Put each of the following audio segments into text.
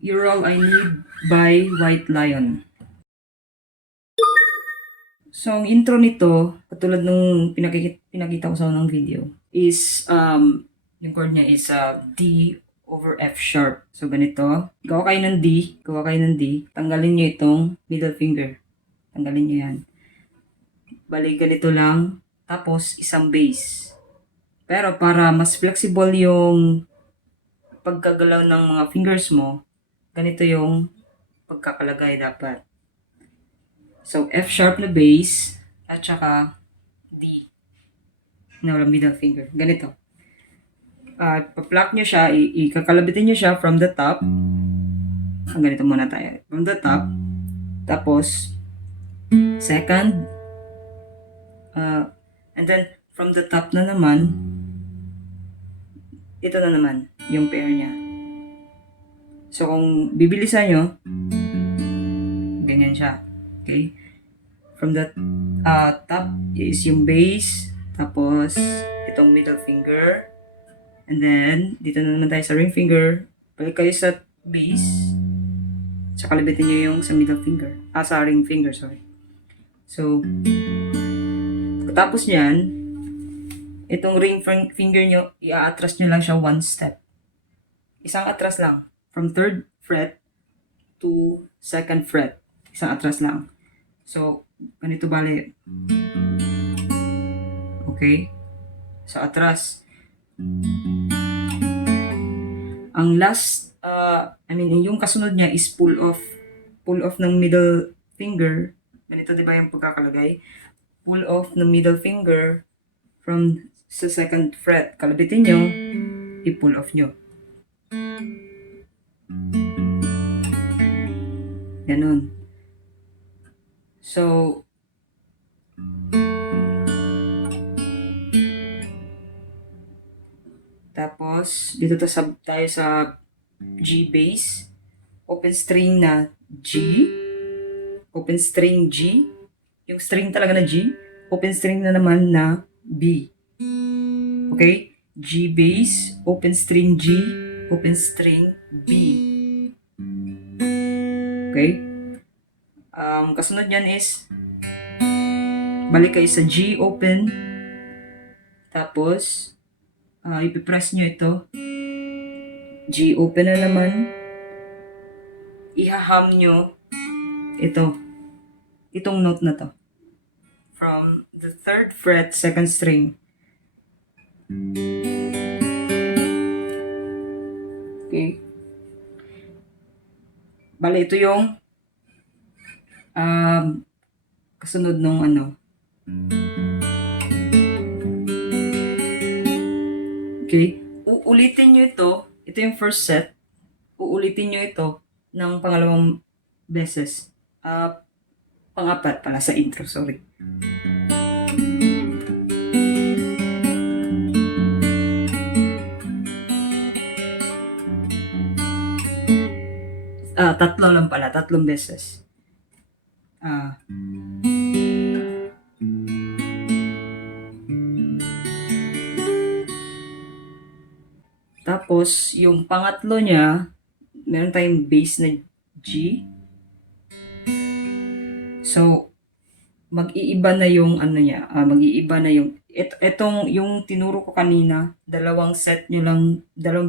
You're All I Need by White Lion. So, ang intro nito, katulad nung pinakita ko sa unang video, is, yung chord niya is D over F sharp. So, ganito. Gawa kayo ng D. Tanggalin nyo itong middle finger. Tanggalin nyo yan. Bali, ganito lang. Tapos, isang bass. Pero, para mas flexible yung pagkagalaw ng mga fingers mo, ganito yung pagkakalagay dapat. So, F sharp na bass, at saka D na walang middle finger. Ganito. Pa-pluck nyo siya, ikakalabitin nyo siya from the top. Ganito muna tayo. From the top. Tapos, second. And then, from the top na naman, ito na naman, yung pair niya. So, kung bibilisan nyo, ganyan siya. Okay? From the top is yung bass, tapos itong middle finger, and then dito na naman tayo sa ring finger. Balik kayo sa bass, tsaka labitin nyo yung sa middle finger, sa ring finger, sorry. So, tapos nyan, itong ring finger nyo, i-atras nyo lang siya one step. Isang atras lang. From 3rd fret to 2nd fret. Isang atras lang. So, ganito bali. Okay? Sa atras. Ang last, yung kasunod niya is pull off. Pull off ng middle finger. Ganito diba yung pagkakalagay? Pull off ng middle finger from sa 2nd fret. Kalabitin nyo, i-pull off nyo. Ganon. So, tapos, dito tayo sa G bass, open string na G, open string G, yung string talaga na G, open string na naman na B. Okay? G bass, open string G, open string B. Okay? Kasunod yan is balik kayo sa G open, tapos ipipress nyo ito, G open na naman, ihaham nyo itong note na to from the 3rd fret 2nd string. Okay, bali ito yung kasunod nung okay, uulitin nyo ito yung first set, uulitin nyo ito ng pangalawang beses, pang-apat pala sa intro, sorry. Tatlo lang pala, 3 beses. Tapos, yung pangatlo niya, meron tayong bass na G. So, mag-iiba na yung mag-iiba na yung, etong yung tinuro ko kanina, dalawang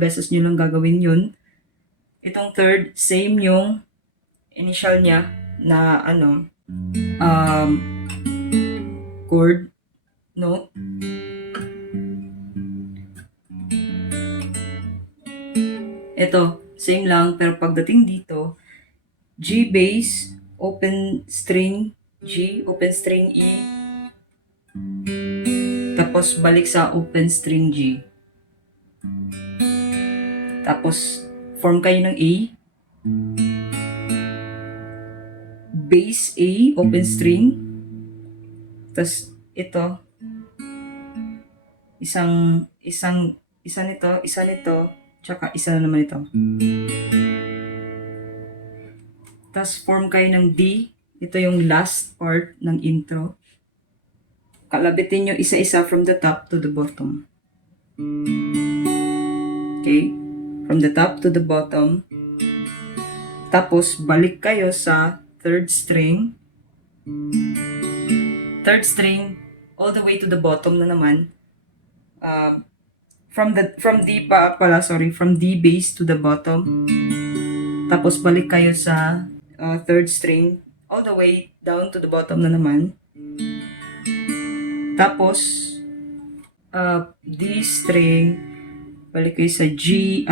beses nyo lang gagawin yun. Itong third, same yung initial niya na chord, note. Ito, same lang, pero pagdating dito, G bass, open string G, open string E, tapos balik sa open string G. Tapos, form kayo ng A, bass A, open string, tapos ito, isa nito, tsaka isa na naman ito. Tapos form kayo ng D, ito yung last part ng intro. Kalabitin nyo isa-isa from the top to the bottom. Okay? From the top to the bottom. Tapos, balik kayo sa third string. Third string, all the way to the bottom na naman. From D bass to the bottom. Tapos, balik kayo sa third string, all the way down to the bottom na naman. Tapos, D string, balik kayo sa G,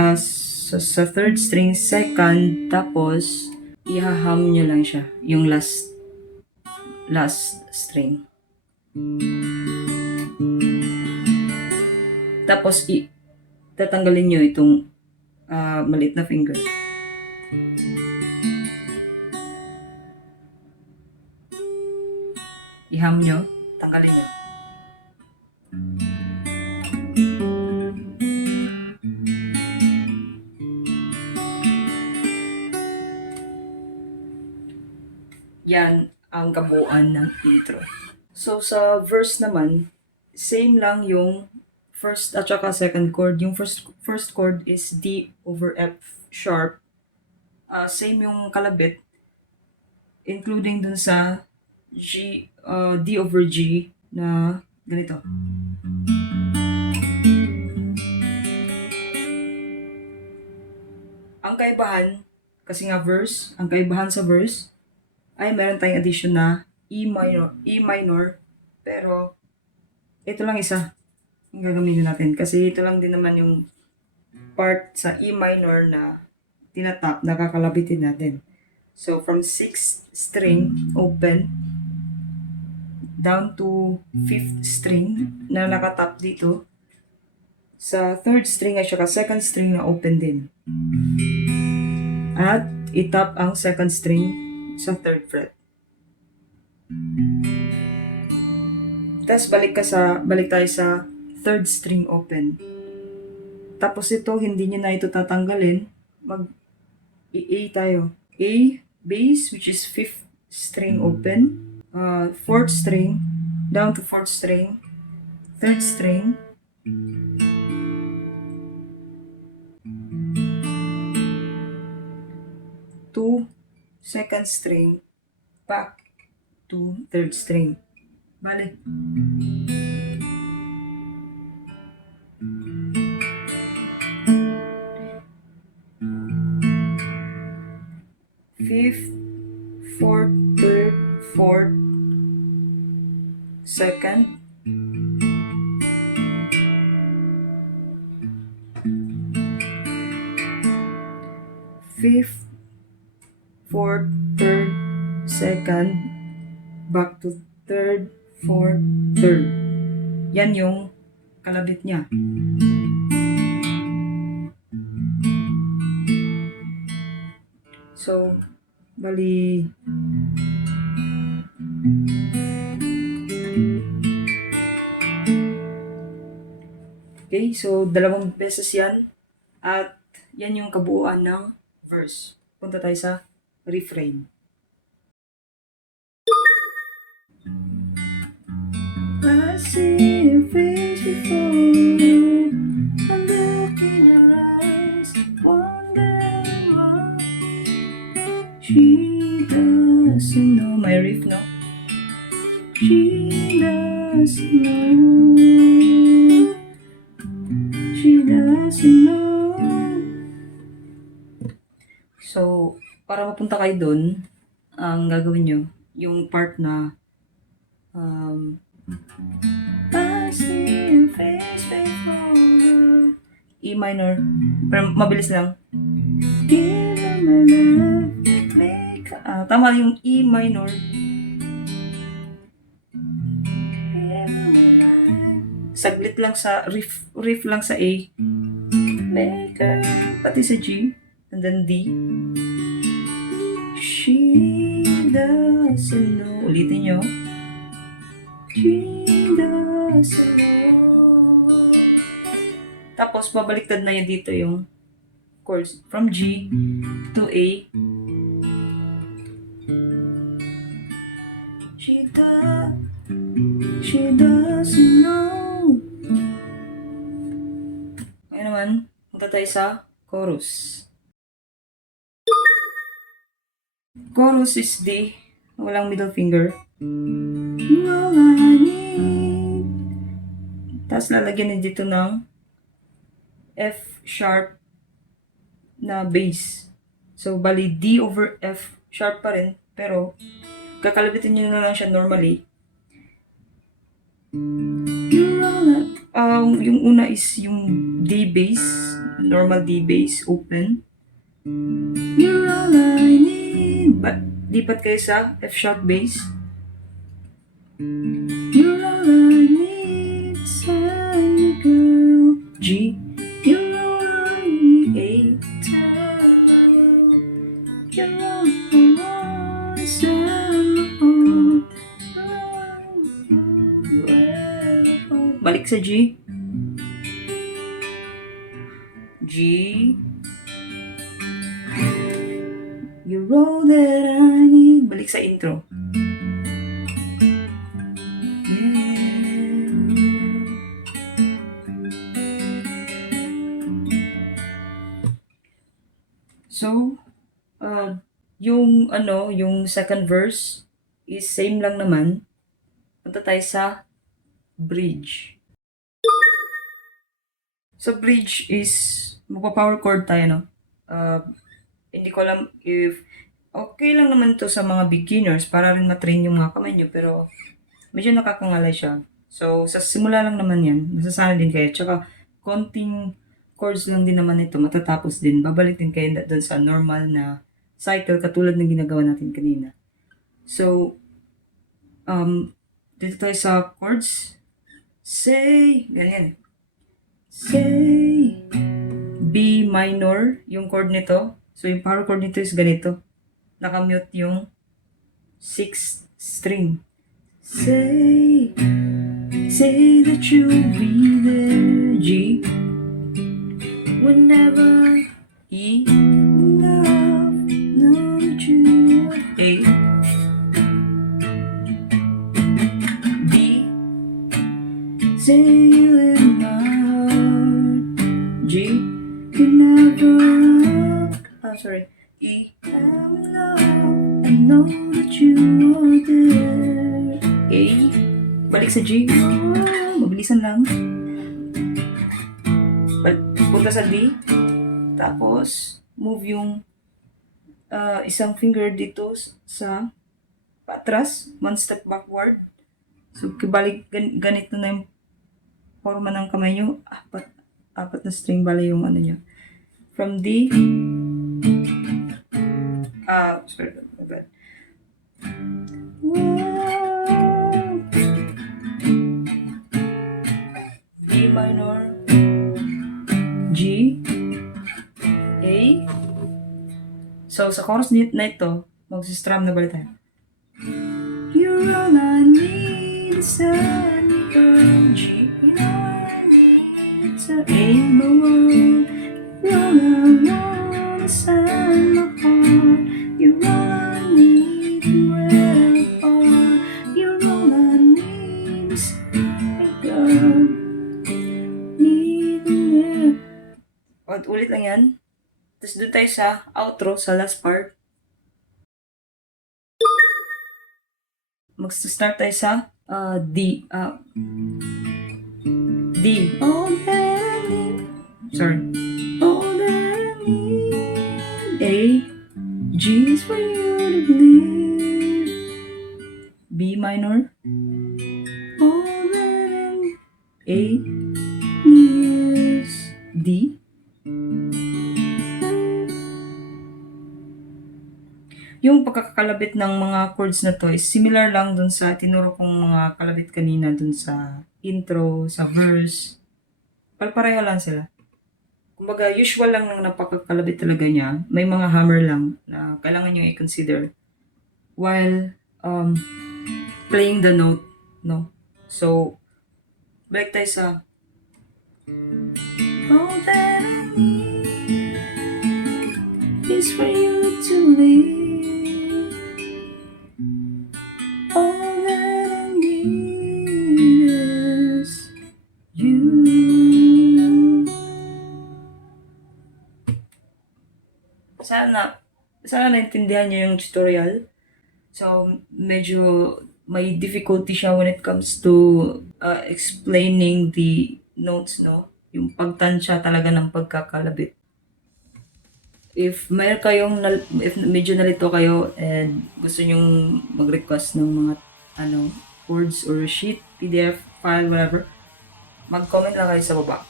sa third string, second, tapos, ihaham nyo lang siya, yung last string. Tapos, tatanggalin nyo itong maliit na finger. Iham nyo, tanggalin nyo. Yan ang kabuuan ng intro. So, sa verse naman, same lang yung first at saka second chord. Yung first chord is D over F sharp. Same yung kalabit, including dun sa G, D over G na ganito. Ang kaibahan, kasi nga verse, ang kaibahan sa verse, ay meron tayong addition na E minor, pero ito lang isa yung gagamitin natin. Kasi ito lang din naman yung part sa E minor na tinatap, nakakalabitin natin. So, from 6th string, open, down to 5th string na nakatap dito. Sa 3rd string at saka 2nd string na open din. At itap ang 2nd string sa 3rd fret. Tapos balik tayo sa 3rd string open. Tapos ito, hindi nyo na ito tatanggalin. A tayo. A, bass, which is 5th string open. 4th string, down to 4th string. 3rd string. To 2nd string, back to 3rd string. Bale. Fifth, fourth, third, fourth, second, fifth, fourth, third, second, back to third, fourth, third. Yan yung kalabit niya. So, bali, okay, so 2 beses yan. At yan yung kabuuan ng verse. Punta tayo sa refrain. I see your face before, I'm looking in your eyes, wondering what she doesn't know. My riff, no? She doesn't know. She doesn't know. So, para mapunta kayo dun, ang gagawin nyo, yung part na I see your face before, E minor, pero mabilis lang. Tama yung E minor. Saglit lang sa riff lang sa A. Maker, pati sa G, and then D. She doesn't know. Ulitin nyo. She doesn't know. Tapos, babaliktad na yun dito yung chords. From G to A. She doesn't know. Ngayon naman, punta tayo sa chorus. Chorus is D. Walang middle finger. You're all I need. Tapos lalagyan din dito ng F sharp na bass. So, bali D over F sharp pa rin. Pero, kakalabitin nyo na lang siya normally. You're all yung una is yung D bass. Normal D bass, open. You're all I need. Lipat kayo sa F sharp bass. You're all I need, sunny girl. G. You're all I need. You're all I want, sunny. Balik sa G. G. You're all that I need. Balik sa intro. So, yung second verse is same lang naman. Punta tayo sa bridge. So, bridge is, magpa-power chord tayo, no? Hindi ko alam if, okay lang naman to sa mga beginners para rin matrain yung mga kamay nyo, pero medyo nakakangalay siya. So, sa simula lang naman yan, masasana din kayo. Tsaka, konting chords lang din naman ito, matatapos din. Babalik din kayo doon sa normal na cycle, katulad ng ginagawa natin kanina. So, dito tayo sa chords. Say, ganyan. Say, B minor, yung chord nito. So, yung power chord nito is ganito. Nakamute yung 6th string. Say that you'll be there, G. Whenever E, love, know that you are A. B, say you in my heart, G. Whenever E, I'm in love, I know that you are there, A. Balik sa G. Mabilisan lang. Punta sa D. Tapos, move yung isang finger dito sa patras. One step backward. So, kibalik, ganito na yung forma ng kamay nyo. Apat na string bali yung ano nyo. From D. Sorry. Bad. D minor, G, A. So, sa chorus na ito, mag-strum na balik tayo. You're all I need, sunny girl, G. You know I need to aim the world. You're all I want, sun my heart. You're all I need, where are. You're all I need, sunny girl. Ulit lang yan. Tapos doon tayo sa outro, sa last part. Mag-start tayo sa D. D. All that I need. Sorry. All that I need. A. G is for you to believe. B minor. All that I need. A. Is D. Yung pagkakakalabit ng mga chords na to is similar lang dun sa tinuro kong mga kalabit kanina dun sa intro, sa verse. Pareho lang sila. Kumbaga, usual lang ng napakakalabit talaga niya. May mga hammer lang na kailangan nyo i-consider while playing the note, no? So, balik tayo sa all that I need is for you to live. All that I need is you. Sana sana naintindihan niyo yung tutorial. So, medyo may difficulty siya when it comes to explaining the notes, no? Yung pagtansya talaga ng pagkakalabit. If mayroon kayong, if medyo nalito kayo and gusto nyong mag-request ng mga, words or sheet, PDF, file, whatever, mag-comment lang kayo sa baba.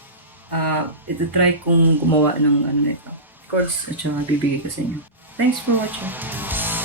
Ito try kong gumawa ng nito. Of course, at saka bibigay ko sa inyo. Thanks for watching.